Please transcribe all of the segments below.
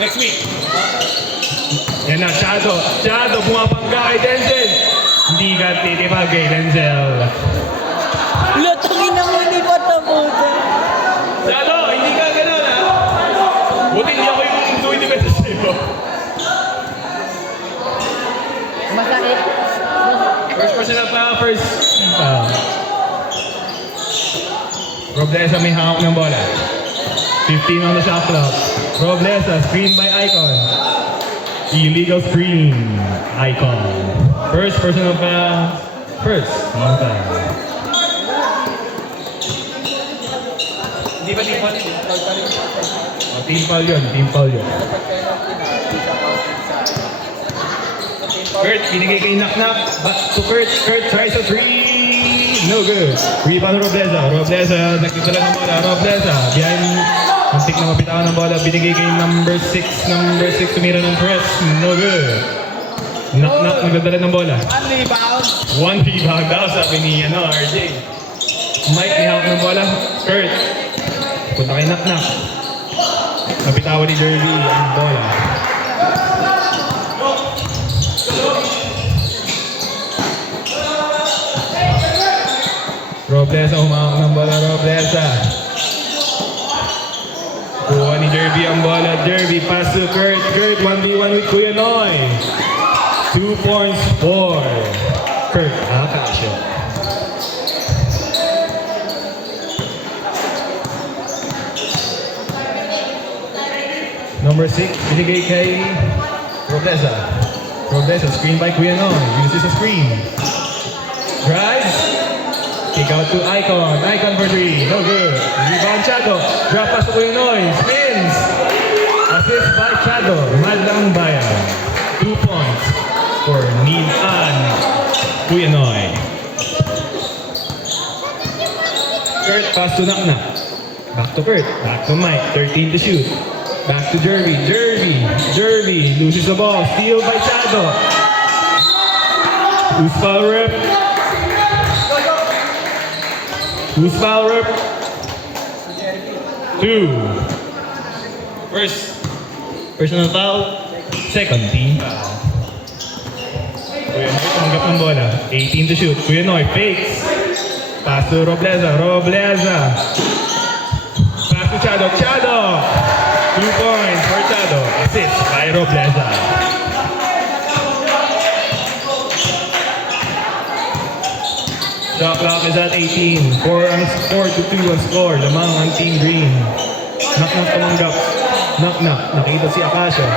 Next week. Yan na, Shadow. Shadow, bumapangga kay Denzel. Hindi ka titipag kay Denzel. Lutangin na mo ni Patabuta. Shadow, hindi ka gano'n ha. Buti hindi ako yung 20 pesos sa'yo. Masakit. First personal foul, first foul. Roblesa may hawak ng bola. 15 on the shot clock. Roblesa, screen by Icon. Illegal screen, Icon. First personal foul. First foul. Hindi ba team foul? Oh, team foul yun, team foul yun. Kurt, binigay kay Knock-Knock. Back to Kurt. Kurt tries a three. No good. Rebound Roblesa. Roblesa, nagtitala ng bola. Roblesa, behind. Muntik na mapitawan ng bola. Binigay kay number 6. Number 6 tumira ng press. No good. Knock-Knock, nagdadala ng bola. One rebound. One rebound daw, sabi ni RJ. Mike, may hawak ng bola. Kurt. Punta kay Knock-Knock. Napitawan ni Derby ang bola. Roblesa, humawak ng bola. Roblesa. Kuha ni Derby ang bola. Derby, pass to Kurt. Kurt, 1v1 with Kuya Noy. 2 points for Kurt Akasio. Number 6, binigay kay Roblesa. Roblesa, screen by Kuya Noy. Uses a screen. Drives. Kick out to Icon. Icon for 3. No good. Rebound Shadow. Drop pass to Kuya Noy. Spins. Assist by Shadow. Madlang Bayan. 2 points for Nilan Kuya Noy. Kurt pass to Knock-Knock. Back to Kurt. Back to Mike. 13 to shoot. Back to Derby. Derby loses the ball. Steal by Shadow. Who's foul rep? Who's foul rep? 2. First personal foul. Second team foul. Kuya Noy tumanggap ng bola. 18 to shoot. Kuya Noy fakes. Pass to Roblesa. Pass to Shadow. 2 points for Shadow. Assist by Roblesa. Shot clock is at 18. 4-2 ang score. Lamang ang Team Green. Knock-Knock tumanggap. Knock-Knock. Nakita si Akasio.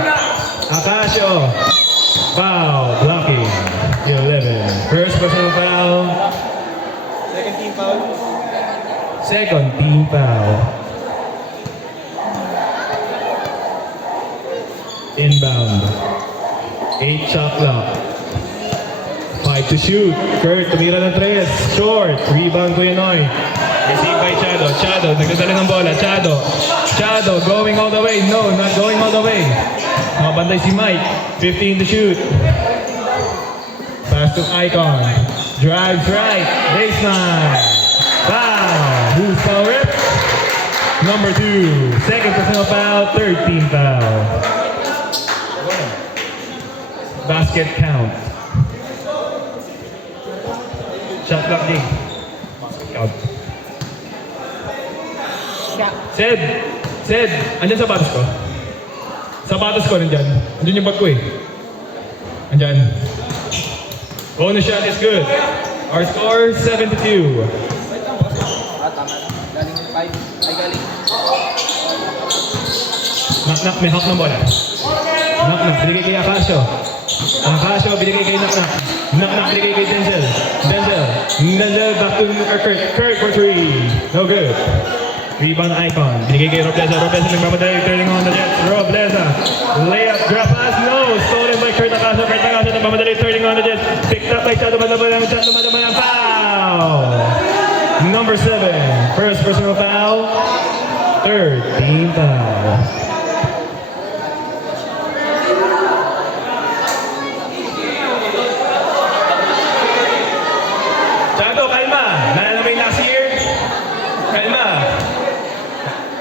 Foul. Blocking. 11. First personal foul. Second team foul. Inbound. 8 shot clock. 5 to shoot. Kurt, tumira ng 3. Short. Rebound Kuya Noy. Receive by Shadow, nagdadala ng bola. Shadow, going all the way. No, not going all the way. Nakabantay si Mike. 15 to shoot. Pass to Icon. Drives right. Baseline. Foul. Who's foul rep? Number 2. Second personal foul. Third team foul. Basket count. Shot clock dig. Count. Sed, andyan sapatos ko. Sapatos ko nandyan. Andyan yung bag ko eh. Andyan. Bonus shot is good. Our score, 7-2. Knock-Knock, may hawk ng bola. Knock-Knock, binigay kay Akasio. Binigay kay Knock-Knock. Knock-Knock, binigay kay Denzel. Back to Kurt for 3. No good. Rebound Icon. Binigay kay Roblesa. Nagmamadali. Turning on the Jets. Roblesa. Layup. Drop pass. No. Stolen by Kurt Akasio. Nagmamadali. Turning on the Jets. Picked up by Shadow. Foul. Number 7. First personal foul. Third team foul. Shadow, kalma. Nalala mo yung last year? Kalma.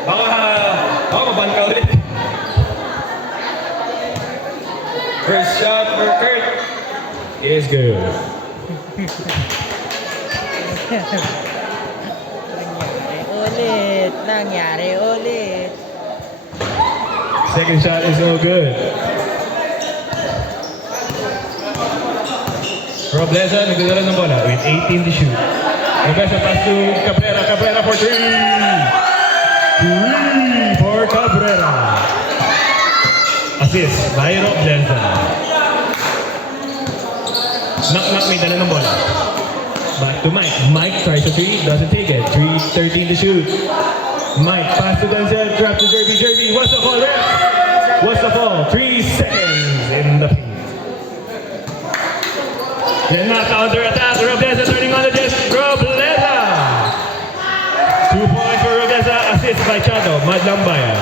Baka First shot for Kurt is good. Nangyari ulit. Second shot is no good. Robleza nagdadala ng bola with 18 to shoot. Robleza pass to Cabrera. Cabrera for 3. 3 for Cabrera. Assist by Robleza. Knock may dala ng bola. Back to Mike. Mike tries a 3, doesn't take it. 3:13 to shoot. Mike pass to Denzel, drop to Derby. Derby, what's the fall there? What's the fall? 3 seconds in the paint. Then now counter attack. Robleza turning on the disc. Robleza. 2 points for Robleza. Assist by Chado. Madlang Bayan.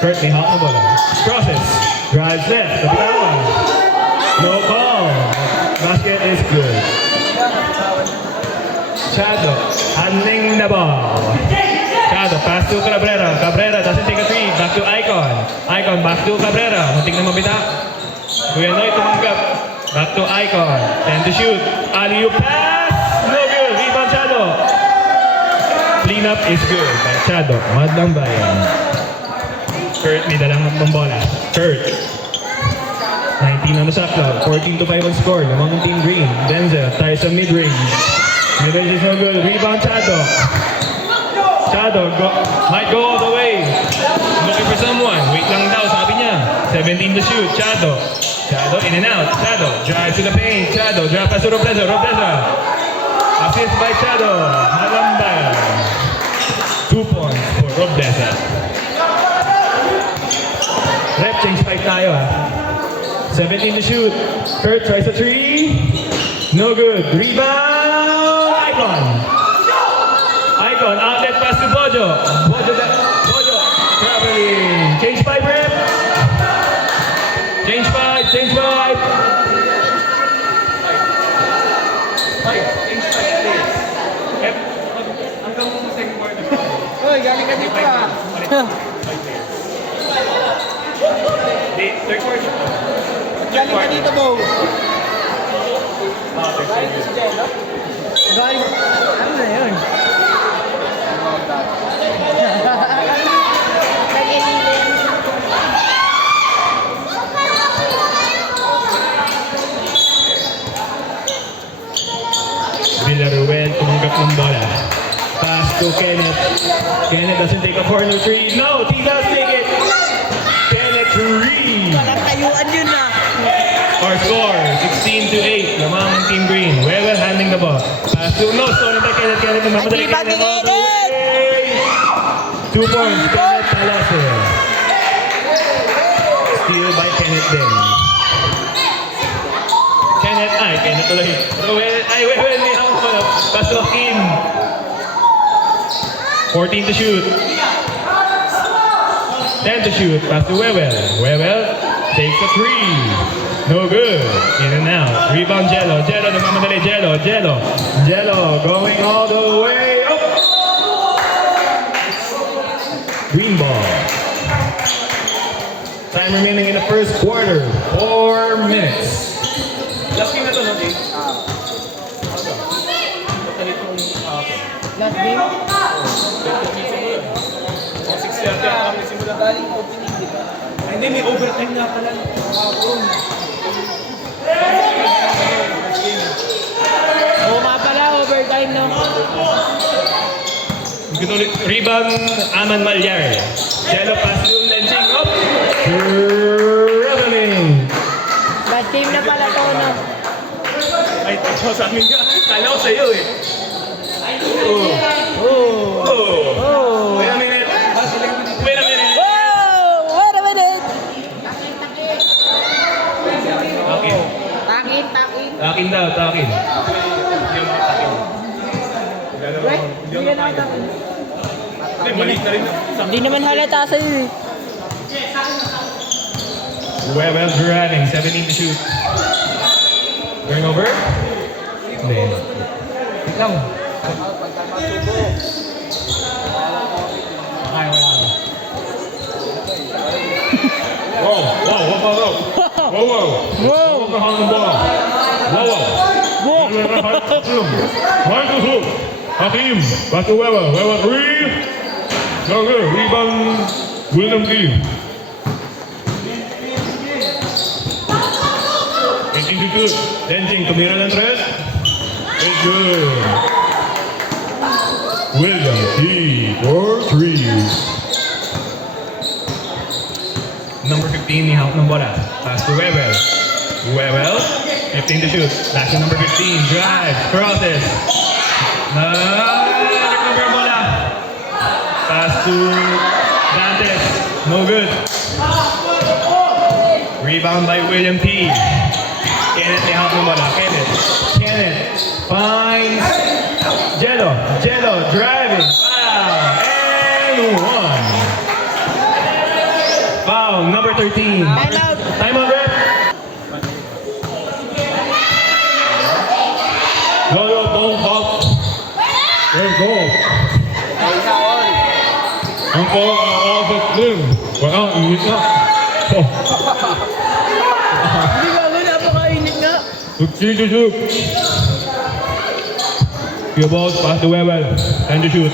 Kurt may hawak na bola. Crosses. Drives left. Kapitawan. No call. Basket is good. Chado. Handling the ball. Chado. Pass to Cabrera. Cabrera doesn't take a 3. Back to Icon. Icon back to Cabrera. Muntik na mabita. Kuya Noy tumanggap. Back to Icon. 10 to shoot. Alley-oop pass. No good. Rebound Chado. Cleanup is good by Chado. Madlang Bayan. Kurt may dalang bola. Kurt. 19 on the shot clock. 14 to 5 on score. Lamang ng Team Green. Denzel ties sa mid-range. Mid-range is no good. Rebound Chado. Chado might go all the way. Looking for someone. Wait lang daw, sabi niya. 17 to shoot. Chado. Chado in and out. Chado drive to the paint. Chado drop pass to Robleza. Robleza. Assist by Chado. Malamba. 2 points for Robleza. Rep change 5 tayo ha. 17 to shoot. Kurt tries a 3. No good. Rebound. Icon. Icon. Outlet pass to Bojo. Bojo. Traveling. Change 5 rep. Change 5. Change 5. Rep. Hanggang second quarter. Uy, galing ka dito ah. Third quarter. Galing ka dito, Bo. Galing. Ano na yun? Villaruel tumanggap ng bola. Pass to Kenneth. Kenneth doesn't take a corner 3. No, he does take it. Kenneth Reed. Walang tayuan yun ah. Our score, 16 to 8. Lamang ng Team Green. Well handling the ball. Pass to, no, stolen by Kenneth. Kenneth namamadali. Hindi ba ni all the Kenneth? way. 2 points. Kenneth Palacio. Steal by Kenneth then. Kenneth tuloy. Well, may hawak ko. Pass to Hakim. 14 to shoot. 10 to shoot. Pass to Wewell. Wewell takes a 3. No good. In and out. Rebound Jello. Jello namamadali. Jello going all the way up. Green ball. Time remaining in the first quarter. 4 minutes. Last game na to, no, Jay? Last game? 6:30 ang kami simula. Galing opening, di ba? Ay, hindi, may overtime nga pala. Oo nga pala, overtime no? Rebound, Aman Malyar. Jello pass to Lensing. Up. Traveling. Last game na pala to, no? Ay, ito sa amin ka. Kala ko sa'yo eh. Oh. Wait a minute. Whoa! Wait a minute! Takin. Takin daw, takin. Right? Hindi na nakatakin. Hindi, mali na rin. Hindi naman halata sa'yo eh. Well driving, 17 to shoot. Going over? Hindi. Wait lang. Ay, wala. Lowell. Lowell kahang ng bola. Lowell. Hakim. Right to hook. Hakim. Back to Weber. Weber 3. No good. Rebound. William T. Into good. Dancing. Tumira ng 3. It's good. William T. for 3. Number 15, ni hawak ng bola. Pass to Webel. Webel, 15 to shoot. Back to number 15, drive, crosses. Recover ang bola. Pass to Dantes. No good. Rebound by William T. Kenneth, ni hawak ng bola. Kenneth finds Jello. Jello driving. Foul. And 1. Foul, number 13. Time out. Time out, ref. No, don't hop. Let's go. Ang call, offense lim. Wala, init na. Oh. Hindi ka ba napakainit nga? 15 to shoot. Your ball, pass to Webel. 10 to shoot.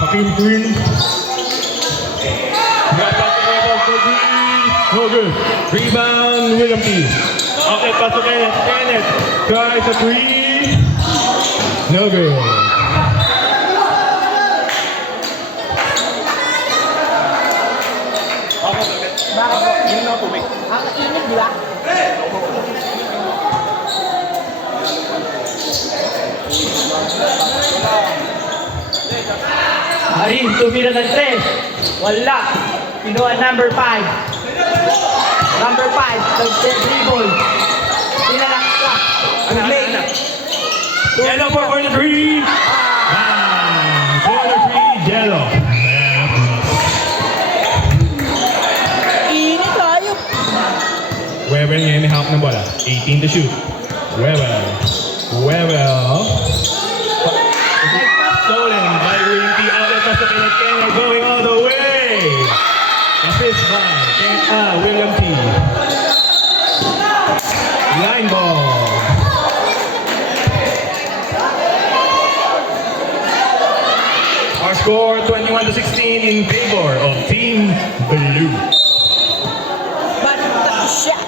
Hakim Queen. Drop back to Webel for 3. No good. Rebound, William T. Okay, pass to Kenneth. Kenneth tries a 3. No good. Bakit po? Yun na tubig. Ang init, di ba? Arin, tumira ng 3. Wala. Kinuha number 5. Number 5, nag-dribble. Tinalak ka. Anak. Jello for corner 3. Corner 3, Jello. Init, ayop. Webel ngayon ni hawak ng bola. 18 to shoot. Webel. Stolen by William T. Outlet pass to Kenneth going all the way. Assist by William T. Line ball. Our score 21 to 16 in favor of Team Blue. But the shot.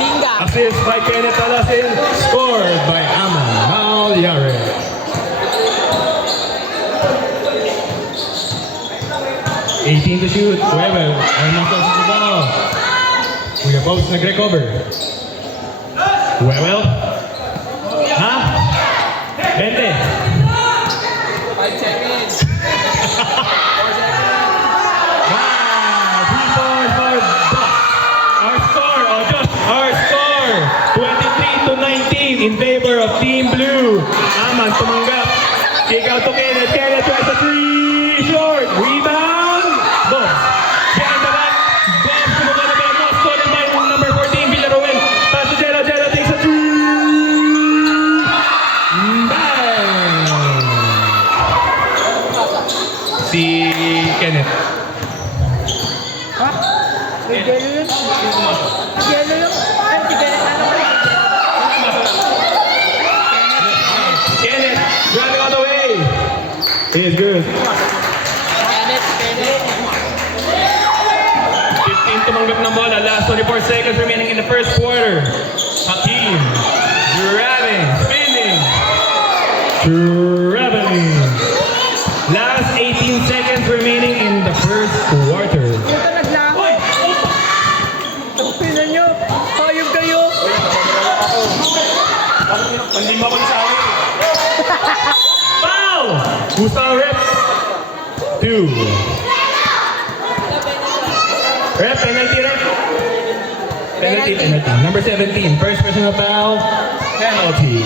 Binga. Assist by Kenneth Talasin, scored by Aman Malyari. 18 to shoot, Webel, ang nasa sa ball. Kuya Bobs nag-recover. Webel. Ha? 20. 5 seconds. 3 points for Bucks. Our score, 23 to 19 in favor of Team Blue. Aman tumanggap. Kick out to Kenneth. Kenneth tries a 3. Short. Rebound. Bobs. Behind the back. Bobs tumangga na ba? Stolen by number 14, Villaruel. Pass to Jello. Jello takes a 3. Bang! Si Kenneth. Ha? May gelo yun? Gelo yun? Ay, di gelo. Ano ba? Kenneth, driving all the way. He is good. Kenneth. 15 tumanggap ng bola. Last 24 seconds remaining in the first quarter. Hakim, driving, spinning, traveling. Last 18 seconds remaining in the first quarter. Ito naglaho. Tapinan nyo. Hayop kayo. Hindi mo ako sa akin. Foul! Who's on rep? 2. Rep, penalty. Penalty. Number 17, first personal foul, penalty.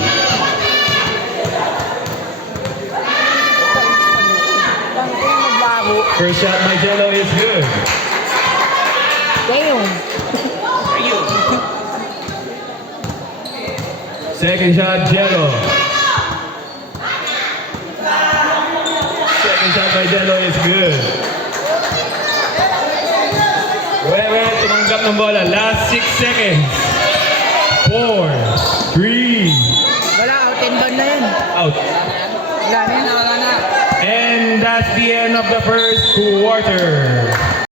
Tangin naglaho. First shot by Jello is good. Damn. Second shot, Jello. Second shot by Jello is good. Webel tumanggap ng bola. Last 6 seconds. 4, 3, Wala, out and down na yan. out. Wala na yan. And that's the end of the first quarter.